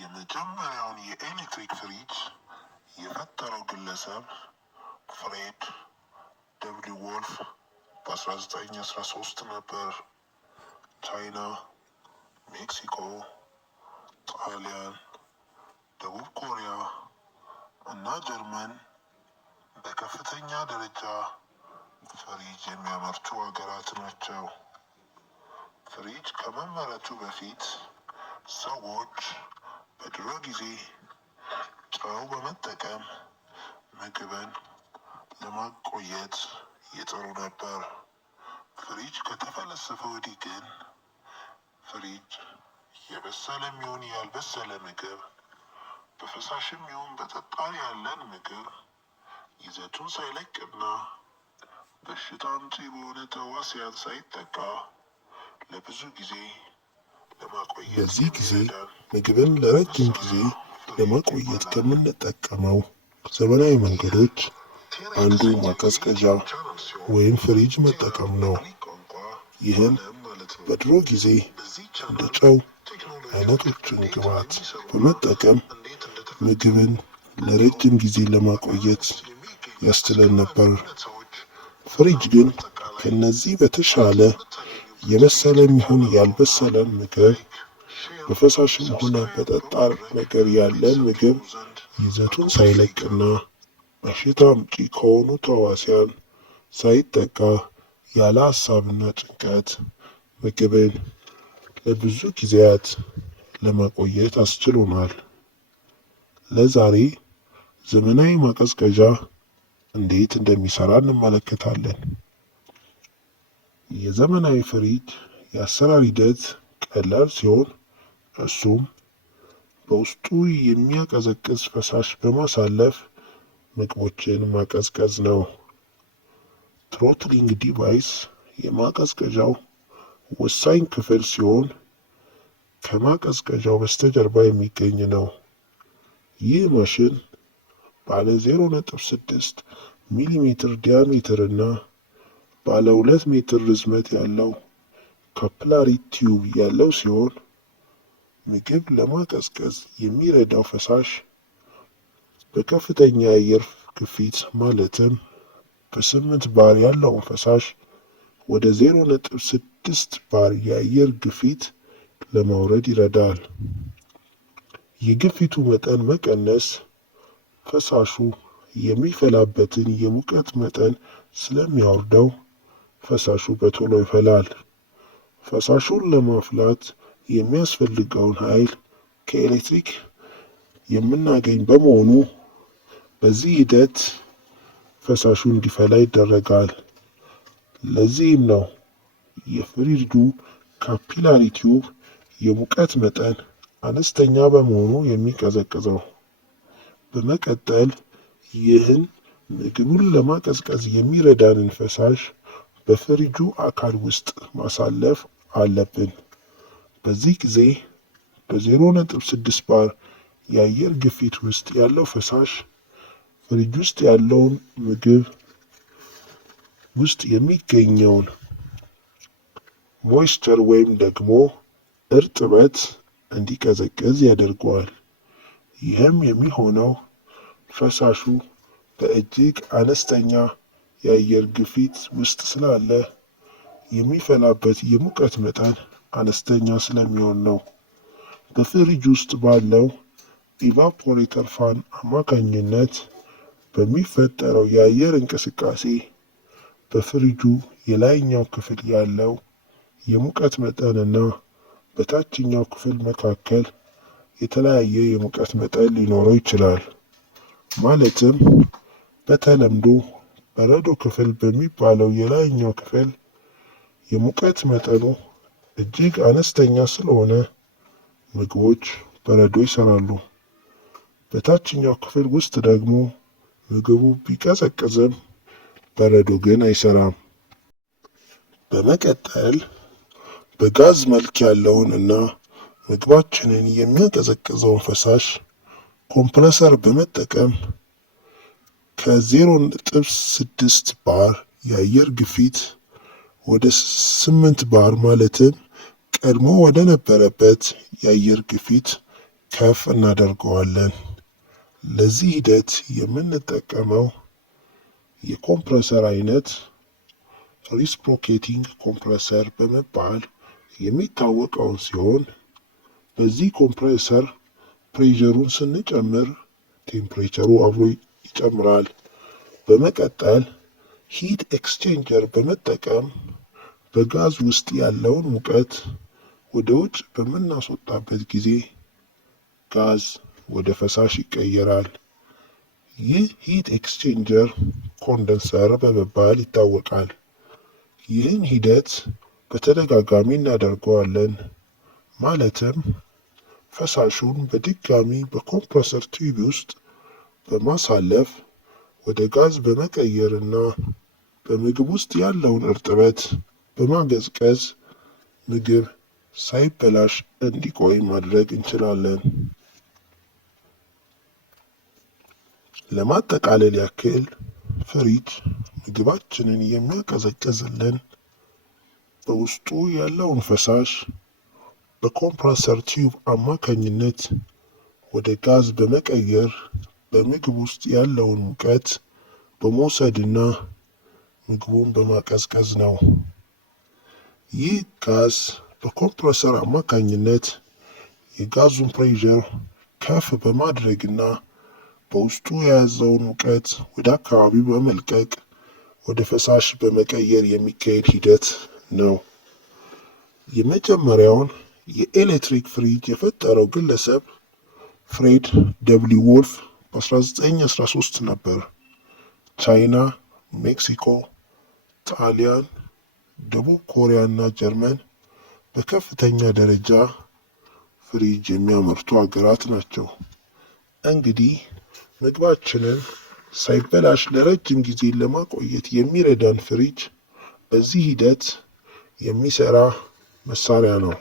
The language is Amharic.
የመጀመሪያውን የኤሌክትሪክ ፍሪጅ የፈጠረው ግለሰብ ፍሬድ ደብሊው ወልፍ በ1913 ነበር። ቻይና፣ ሜክሲኮ፣ ጣሊያን፣ ደቡብ ኮሪያ እና ጀርመን በከፍተኛ ደረጃ ፍሪጅ የሚያመርቱ ሀገራት ናቸው። ፍሪጅ ከመመረቱ በፊት ሰዎች በድሮ ጊዜ ጨው በመጠቀም ምግብን ለማቆየት ይጥሩ ነበር። ፍሪጅ ከተፈለሰፈ ወዲህ ግን ፍሪጅ የበሰለም ይሁን ያልበሰለ ምግብ፣ በፈሳሽም ይሁን በጠጣር ያለን ምግብ ይዘቱን ሳይለቅና በሽታ አምጪ በሆነ ተዋሲያን ሳይጠቃ ለብዙ ጊዜ ለማቆየት በዚህ ጊዜ ምግብን ለረጅም ጊዜ ለማቆየት ከምንጠቀመው ዘመናዊ መንገዶች አንዱ ማቀዝቀዣ ወይም ፍሪጅ መጠቀም ነው። ይህም በድሮ ጊዜ እንደ ጨው አይነቶችን ግብዓት በመጠቀም ምግብን ለረጅም ጊዜ ለማቆየት ያስችለን ነበር። ፍሪጅ ግን ከነዚህ በተሻለ የበሰለም ይሁን ያልበሰለን ምግብ፣ በፈሳሽም ሆነ በጠጣር ነገር ያለን ምግብ ይዘቱን ሳይለቅና በሽታ አምጪ ከሆኑ ተዋሲያን ሳይጠቃ ያለ ሀሳብና ጭንቀት ምግብን ለብዙ ጊዜያት ለማቆየት አስችሎናል። ለዛሬ ዘመናዊ ማቀዝቀዣ እንዴት እንደሚሰራ እንመለከታለን። የዘመናዊ ፍሪጅ የአሰራር ሂደት ቀላል ሲሆን እሱም በውስጡ የሚያቀዘቅዝ ፈሳሽ በማሳለፍ ምግቦችን ማቀዝቀዝ ነው። ትሮትሊንግ ዲቫይስ የማቀዝቀዣው ወሳኝ ክፍል ሲሆን ከማቀዝቀዣው በስተጀርባ የሚገኝ ነው። ይህ ማሽን ባለ 0.6 ሚሊሜትር ዲያሜትር እና ባለ 2 ሜትር ርዝመት ያለው ካፒላሪ ቲዩብ ያለው ሲሆን ምግብ ለማቀዝቀዝ የሚረዳው ፈሳሽ በከፍተኛ የአየር ግፊት ማለትም በ8 ባር ያለውን ፈሳሽ ወደ 0.6 ባር የአየር ግፊት ለማውረድ ይረዳል። የግፊቱ መጠን መቀነስ ፈሳሹ የሚፈላበትን የሙቀት መጠን ስለሚያወርደው ፈሳሹ በቶሎ ይፈላል። ፈሳሹን ለማፍላት የሚያስፈልገውን ኃይል ከኤሌክትሪክ የምናገኝ በመሆኑ በዚህ ሂደት ፈሳሹ እንዲፈላ ይደረጋል። ለዚህም ነው የፍሪጁ ካፒላሪ ቲዩብ የሙቀት መጠን አነስተኛ በመሆኑ የሚቀዘቅዘው። በመቀጠል ይህን ምግቡን ለማቀዝቀዝ የሚረዳንን ፈሳሽ በፍሪጁ አካል ውስጥ ማሳለፍ አለብን። በዚህ ጊዜ በ0.6 ባር የአየር ግፊት ውስጥ ያለው ፈሳሽ ፍሪጅ ውስጥ ያለውን ምግብ ውስጥ የሚገኘውን ሞይስቸር ወይም ደግሞ እርጥበት እንዲቀዘቅዝ ያደርገዋል። ይህም የሚሆነው ፈሳሹ በእጅግ አነስተኛ የአየር ግፊት ውስጥ ስላለ የሚፈላበት የሙቀት መጠን አነስተኛ ስለሚሆን ነው። በፍሪጅ ውስጥ ባለው ኢቫፖሬተር ፋን አማካኝነት በሚፈጠረው የአየር እንቅስቃሴ በፍሪጁ የላይኛው ክፍል ያለው የሙቀት መጠንና በታችኛው ክፍል መካከል የተለያየ የሙቀት መጠን ሊኖረው ይችላል። ማለትም በተለምዶ በረዶ ክፍል በሚባለው የላይኛው ክፍል የሙቀት መጠኑ እጅግ አነስተኛ ስለሆነ ምግቦች በረዶ ይሰራሉ። በታችኛው ክፍል ውስጥ ደግሞ ምግቡ ቢቀዘቅዝም በረዶ ግን አይሰራም። በመቀጠል በጋዝ መልክ ያለውን እና ምግባችንን የሚያቀዘቅዘውን ፈሳሽ ኮምፕረሰር በመጠቀም ከ0.6 ባር የአየር ግፊት ወደ 8 ባር ማለትም ቀድሞ ወደ ነበረበት የአየር ግፊት ከፍ እናደርገዋለን። ለዚህ ሂደት የምንጠቀመው የኮምፕረሰር አይነት ሪስፕሮኬቲንግ ኮምፕረሰር በመባል የሚታወቀውን ሲሆን በዚህ ኮምፕረሰር ፕሬዠሩን ስንጨምር ቴምፕሬቸሩ አብሮ ይጨምራል። በመቀጠል ሂት ኤክስቼንጀር በመጠቀም በጋዝ ውስጥ ያለውን ሙቀት ወደ ውጭ በምናስወጣበት ጊዜ ጋዝ ወደ ፈሳሽ ይቀየራል። ይህ ሂት ኤክስቼንጀር ኮንደንሰር በመባል ይታወቃል። ይህን ሂደት በተደጋጋሚ እናደርገዋለን። ማለትም ፈሳሹን በድጋሚ በኮምፕረሰር ቲዩብ ውስጥ በማሳለፍ ወደ ጋዝ በመቀየር እና በምግብ ውስጥ ያለውን እርጥበት በማቀዝቀዝ ምግብ ሳይበላሽ እንዲቆይ ማድረግ እንችላለን። ለማጠቃለል ያክል ፍሪጅ ምግባችንን የሚያቀዘቅዝልን በውስጡ ያለውን ፈሳሽ በኮምፕረሰር ቲዩብ አማካኝነት ወደ ጋዝ በመቀየር በምግብ ውስጥ ያለውን ሙቀት በመውሰድና ምግቡን በማቀዝቀዝ ነው። ይህ ጋዝ በኮምፕረሰር አማካኝነት የጋዙን ፕሬዠር ከፍ በማድረግና በውስጡ የያዘውን ሙቀት ወደ አካባቢው በመልቀቅ ወደ ፈሳሽ በመቀየር የሚካሄድ ሂደት ነው። የመጀመሪያውን የኤሌክትሪክ ፍሪጅ የፈጠረው ግለሰብ ፍሬድ ደብሊው ወልፍ በ1913 ነበር። ቻይና፣ ሜክሲኮ፣ ጣሊያን፣ ደቡብ ኮሪያ እና ጀርመን በከፍተኛ ደረጃ ፍሪጅ የሚያመርቱ ሀገራት ናቸው። እንግዲህ ምግባችንን ሳይበላሽ ለረጅም ጊዜ ለማቆየት የሚረዳን ፍሪጅ በዚህ ሂደት የሚሰራ መሳሪያ ነው።